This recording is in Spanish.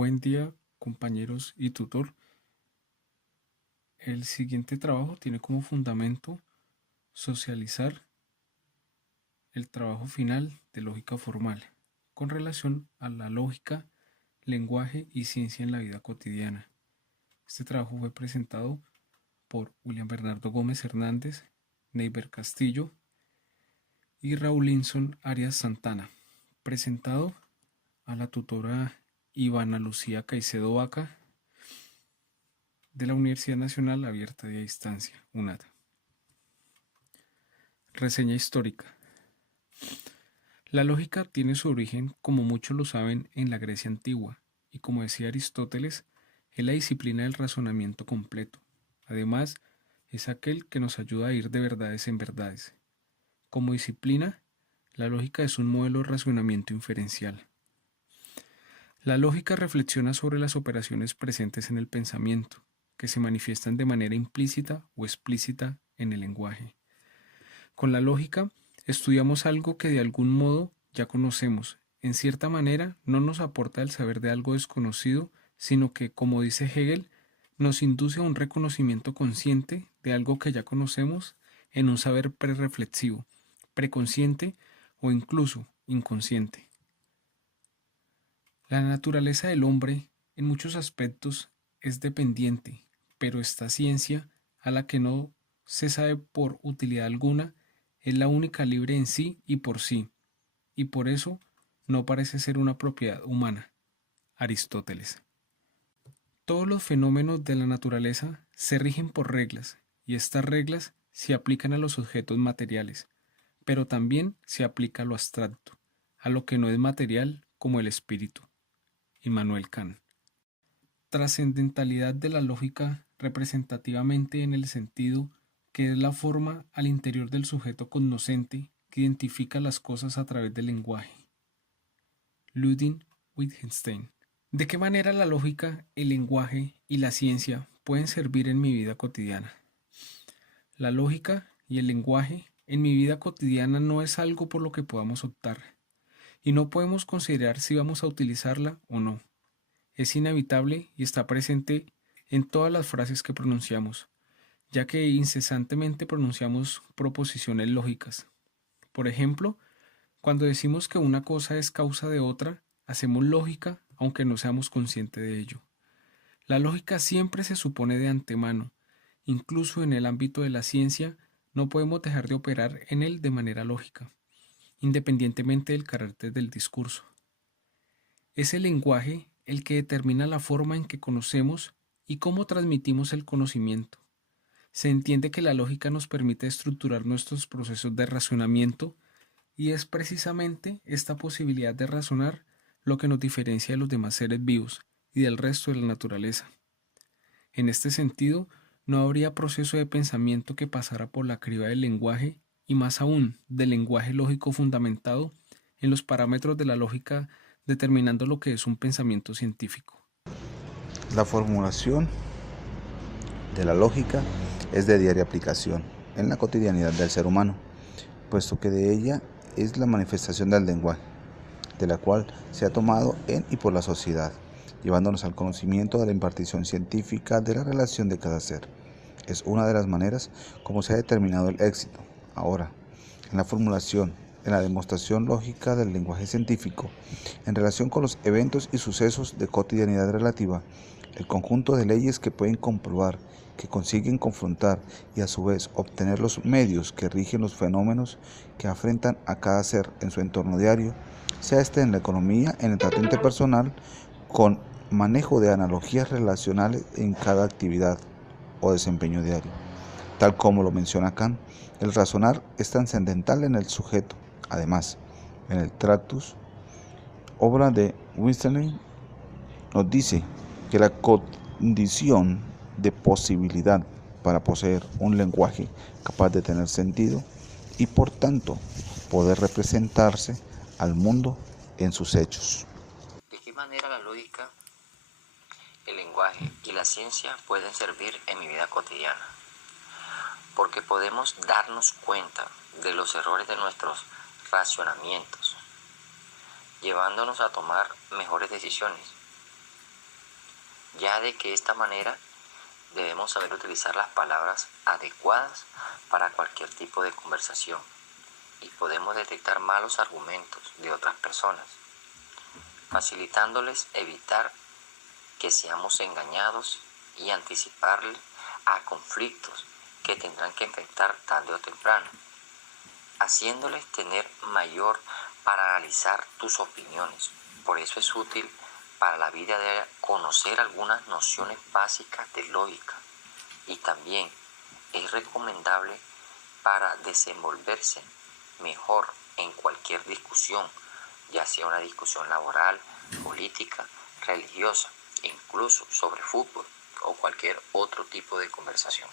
Buen día, compañeros y tutor. El siguiente trabajo tiene como fundamento socializar el trabajo final de lógica formal con relación a la lógica, lenguaje y ciencia en la vida cotidiana. Este trabajo fue presentado por William Bernardo Gómez Hernández, Neiber Castillo y Raulinson Arias Santana. Presentado a la tutora Ivana Lucía Caicedo Vaca de la Universidad Nacional Abierta de Distancia, UNAD. Reseña histórica. La lógica tiene su origen, como muchos lo saben, en la Grecia antigua, y como decía Aristóteles, es la disciplina del razonamiento completo. Además, es aquel que nos ayuda a ir de verdades en verdades. Como disciplina, la lógica es un modelo de razonamiento inferencial. La lógica reflexiona sobre las operaciones presentes en el pensamiento, que se manifiestan de manera implícita o explícita en el lenguaje. Con la lógica, estudiamos algo que de algún modo ya conocemos. En cierta manera, no nos aporta el saber de algo desconocido, sino que, como dice Hegel, nos induce a un reconocimiento consciente de algo que ya conocemos en un saber prereflexivo, preconsciente o incluso inconsciente. La naturaleza del hombre, en muchos aspectos, es dependiente, pero esta ciencia, a la que no se sabe por utilidad alguna, es la única libre en sí y por sí, y por eso no parece ser una propiedad humana. Aristóteles. Todos los fenómenos de la naturaleza se rigen por reglas, y estas reglas se aplican a los objetos materiales, pero también se aplica a lo abstracto, a lo que no es material como el espíritu. Immanuel Kant. Trascendentalidad de la lógica representativamente en el sentido que es la forma al interior del sujeto cognoscente que identifica las cosas a través del lenguaje. Ludwig Wittgenstein. ¿De qué manera la lógica, el lenguaje y la ciencia pueden servir en mi vida cotidiana? La lógica y el lenguaje en mi vida cotidiana no es algo por lo que podamos optar, y no podemos considerar si vamos a utilizarla o no. Es inevitable y está presente en todas las frases que pronunciamos, ya que incesantemente pronunciamos proposiciones lógicas. Por ejemplo, cuando decimos que una cosa es causa de otra, hacemos lógica aunque no seamos conscientes de ello. La lógica siempre se supone de antemano. Incluso en el ámbito de la ciencia, no podemos dejar de operar en él de manera lógica, independientemente del carácter del discurso. Es el lenguaje el que determina la forma en que conocemos y cómo transmitimos el conocimiento. Se entiende que la lógica nos permite estructurar nuestros procesos de razonamiento y es precisamente esta posibilidad de razonar lo que nos diferencia de los demás seres vivos y del resto de la naturaleza. En este sentido, no habría proceso de pensamiento que pasara por la criba del lenguaje y más aún del lenguaje lógico fundamentado en los parámetros de la lógica determinando lo que es un pensamiento científico. La formulación de la lógica es de diaria aplicación en la cotidianidad del ser humano, puesto que de ella es la manifestación del lenguaje, de la cual se ha tomado en y por la sociedad, llevándonos al conocimiento de la impartición científica de la relación de cada ser. Es una de las maneras como se ha determinado el éxito. Ahora, en la formulación, en la demostración lógica del lenguaje científico, en relación con los eventos y sucesos de cotidianidad relativa, el conjunto de leyes que pueden comprobar, que consiguen confrontar y a su vez obtener los medios que rigen los fenómenos que afrentan a cada ser en su entorno diario, sea este en la economía, en el trato interpersonal, con manejo de analogías relacionales en cada actividad o desempeño diario. Tal como lo menciona Kant, el razonar es trascendental en el sujeto. Además, en el Tractus, obra de Wittgenstein, nos dice que la condición de posibilidad para poseer un lenguaje capaz de tener sentido y por tanto poder representarse al mundo en sus hechos. ¿De qué manera la lógica, el lenguaje y la ciencia pueden servir en mi vida cotidiana? Porque podemos darnos cuenta de los errores de nuestros racionamientos, llevándonos a tomar mejores decisiones. ya de que de esta manera debemos saber utilizar las palabras adecuadas para cualquier tipo de conversación y podemos detectar malos argumentos de otras personas, facilitándoles evitar que seamos engañados y anticiparles a conflictos que tendrán que enfrentar tarde o temprano, haciéndoles tener mayor para analizar tus opiniones. Por eso es útil para la vida de conocer algunas nociones básicas de lógica y también es recomendable para desenvolverse mejor en cualquier discusión, ya sea una discusión laboral, política, religiosa, incluso sobre fútbol o cualquier otro tipo de conversación.